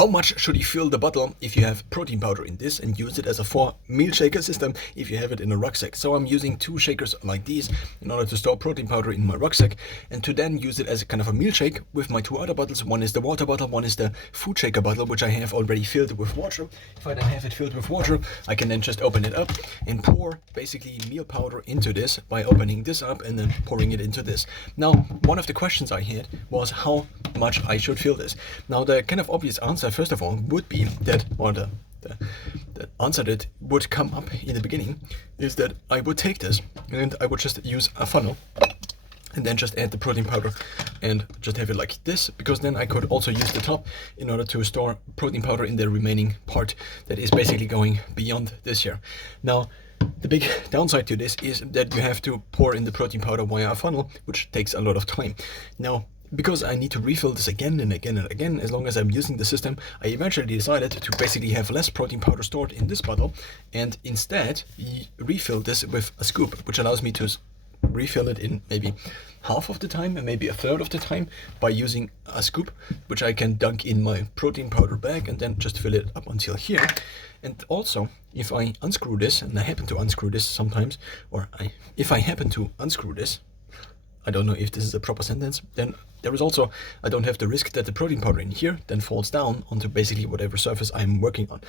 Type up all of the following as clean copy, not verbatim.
How much should you fill the bottle if you have protein powder in this and use it as a 4-meal shaker system if you have it in a rucksack? So I'm using 2 shakers like these in order to store protein powder in my rucksack and to then use it as a kind of a meal shake with my 2 other bottles. One is the water bottle, one is the food shaker bottle, which I have already filled with water. If I then have it filled with water, I can then just open it up and pour basically meal powder into this by opening this up and then pouring it into this. Now, one of the questions I had was how much I should fill this. Now, the kind of obvious answer, first of all, would be that, or the answer that would come up in the beginning is that I would take this and I would just use a funnel and then just add the protein powder and just have it like this, because then I could also use the top in order to store protein powder in the remaining part that is basically going beyond this here. Now, the big downside to this is that you have to pour in the protein powder via a funnel, which takes a lot of time. Now, because I need to refill this again and again and again, as long as I'm using the system, I eventually decided to basically have less protein powder stored in this bottle and instead refill this with a scoop, which allows me to refill it in maybe half of the time and maybe a third of the time by using a scoop, which I can dunk in my protein powder bag and then just fill it up until here. And also, if I unscrew this, and I happen to unscrew this sometimes, or if I happen to unscrew this, I don't know if this is a proper sentence, then there is also, I don't have the risk that the protein powder in here then falls down onto basically whatever surface I'm working on.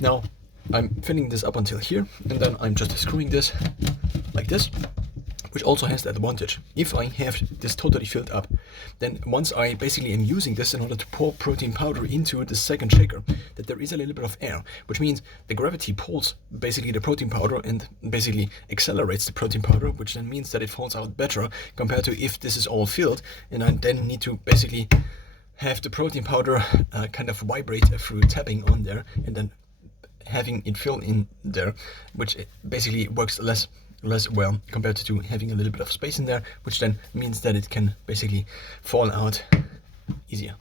Now, I'm filling this up until here, and then I'm just screwing this like this, which also has the advantage. If I have this totally filled up, then once I basically am using this in order to pour protein powder into the second shaker, that there is a little bit of air, which means the gravity pulls basically the protein powder and basically accelerates the protein powder, which then means that it falls out better compared to if this is all filled and I then need to basically have the protein powder kind of vibrate through tapping on there and then having it fill in there, which basically works less well compared to having a little bit of space in there, which then means that it can basically fall out easier.